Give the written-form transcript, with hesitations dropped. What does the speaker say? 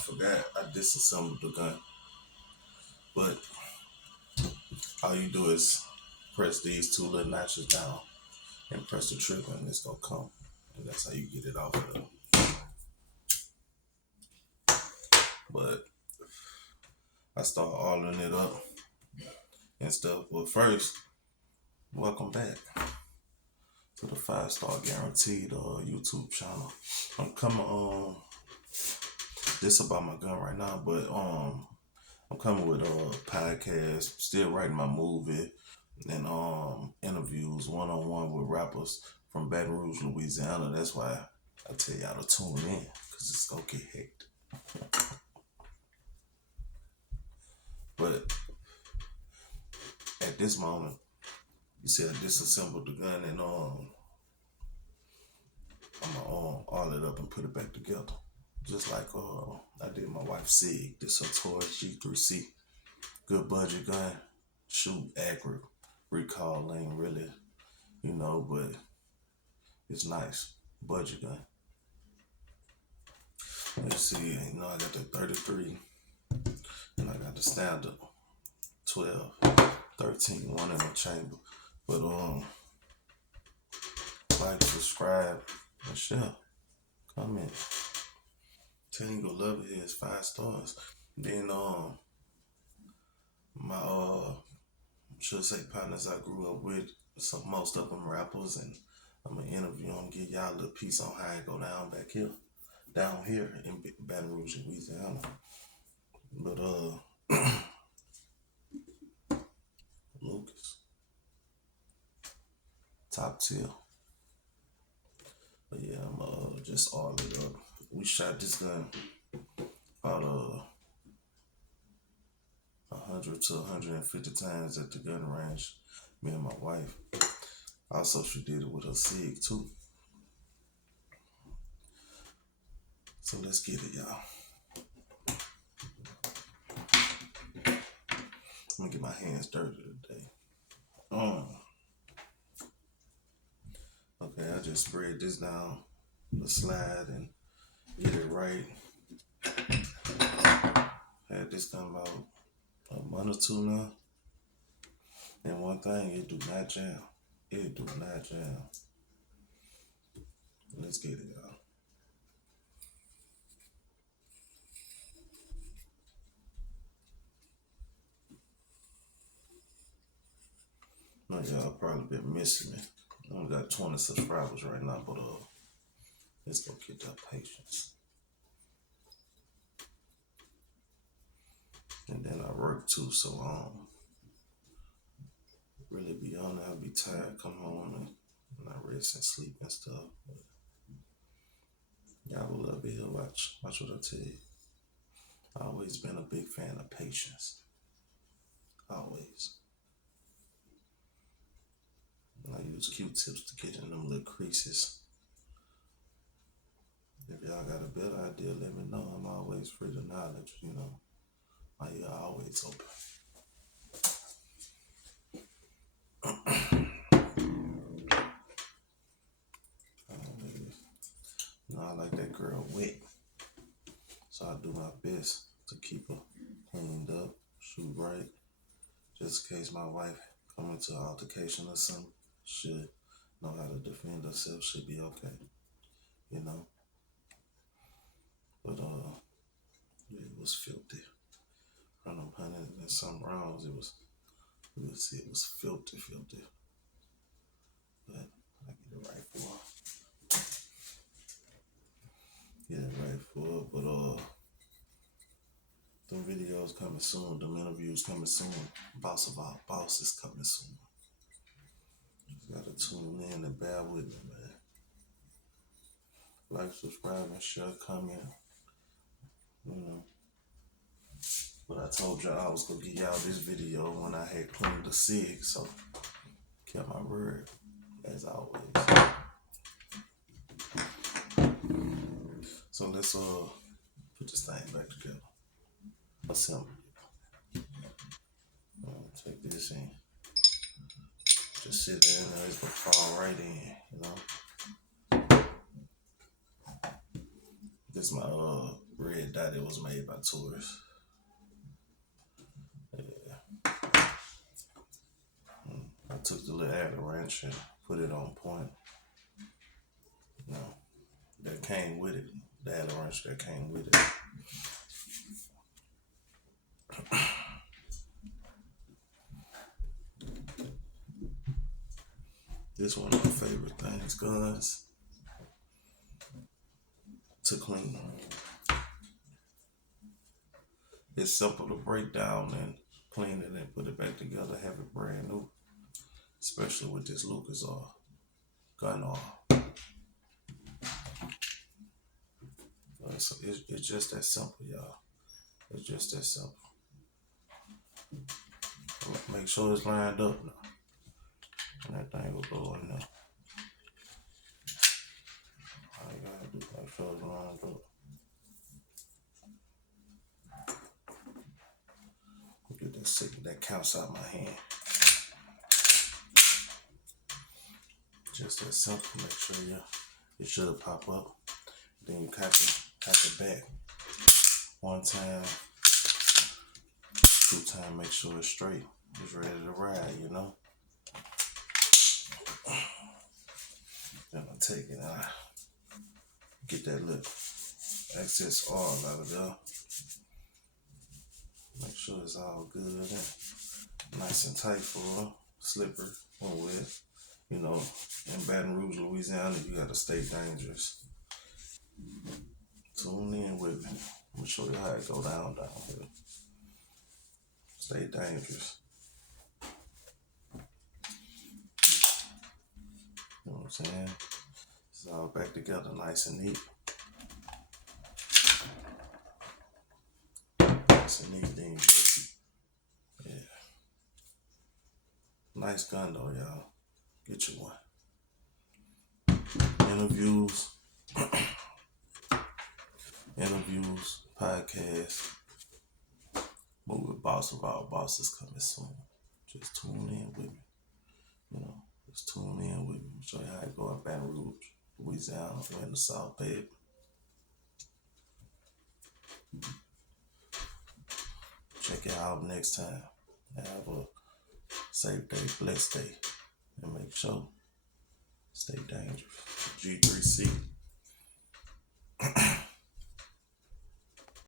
forgot I disassembled the gun. But all you do is press these two little notches down and press the trigger and it's gonna come. And that's how you get it off of them. But I start oiling it up and stuff. But first, welcome back to the 5-Star Guaranteed YouTube channel. I'm coming on this about my gun right now, but I'm coming with a podcast, still writing my movie and interviews one-on-one with rappers from Baton Rouge, Louisiana. That's why I tell y'all to tune in, because it's gonna get hectic. But at this moment, you see I disassembled the gun and I'm gonna oil it up and put it back together. Just like I did my wife's SIG. This is a Taurus G3c. Good budget gun. Shoot accurate. Recoil ain't really, but it's nice. Budget gun. Let's see, I got the 33 and I got the standard 12, 13, one in the chamber. But like, subscribe, and share, comment. Tell you go love it. It's 5 stars. Then my should say partners I grew up with, most of them rappers, and I'm gonna interview them, give y'all a little piece on how it go down here in Baton Rouge, Louisiana. But Lucas, top tier. But yeah, I'm just all it up. We shot this gun about 100 to 150 times at the gun range. Me and my wife. Also, she did it with her SIG too. So let's get it, y'all. I'm gonna get my hands dirty today. Okay, I just spread this down the slide and get it right. Had this done about a month or two now. And one thing, it do not jam. It do not jam. Let's get it, y'all. No, y'all probably been missing me. I only got 20 subscribers right now, but let's go get that patience. And then I work too, so really be on it. I'll be tired, come home and I rest and sleep and stuff. But y'all will love it here. Watch what I tell you. I've always been a big fan of patience. Always. And I use Q-tips to get in them little creases. If y'all got a better idea, let me know. I'm always free to knowledge, My ear always open. I like that girl wet. So I do my best to keep her cleaned up, shoot right. Just in case my wife come into an altercation or something, should know how to defend herself, should be okay. But yeah, it was filthy. From them 100 and some rounds, it was filthy. But I get it right for her. But them videos coming soon, them interviews coming soon. Boss of our boss is coming soon. You gotta tune in and bear with me, man. Like, subscribe, and share, comment. But I told y'all I was gonna give y'all this video when I had cleaned the SIG, so kept my word, as always. So let's put this thing back together. Assemble. Take this in. Just sit there and it's gonna fall right in, This is my red dot, it was made by Taurus. Yeah. I took the little Allen wrench and put it on point. You know, that came with it. The Allen wrench that came with it. This one of my favorite things, guns to clean. It's simple to break down and clean it and put it back together, have it brand new. Especially with this Lucas gun oil. It's just that simple, y'all. It's just that simple. Make sure it's lined up now. And that thing will go in there. All you gotta do is make sure it's lined up. Get that sick, that counts out my hand. Just that simple. Make sure it should pop up. Then you cock it back. One time, two times, make sure it's straight. It's ready to ride, you know. Then I take it out. Get that little excess oil out of there. Make sure it's all good and nice and tight for a slipper or wet. You know, in Baton Rouge, Louisiana, you gotta stay dangerous. Tune in with me. I'm gonna show you how it go down here. Stay dangerous. You know what I'm saying? It's all back together nice and neat. Nice and neat thing. Yeah. Nice gun though, y'all. Get you one. Interviews, podcasts. Movie Boss of All Bosses coming soon. Just tune in with me. You know, just tune in with me. Show you how it go in Baton Rouge, Louisiana, or in the South Bay. Check it out next time. Have a safe day, blessed day, and make sure stay dangerous. G3c.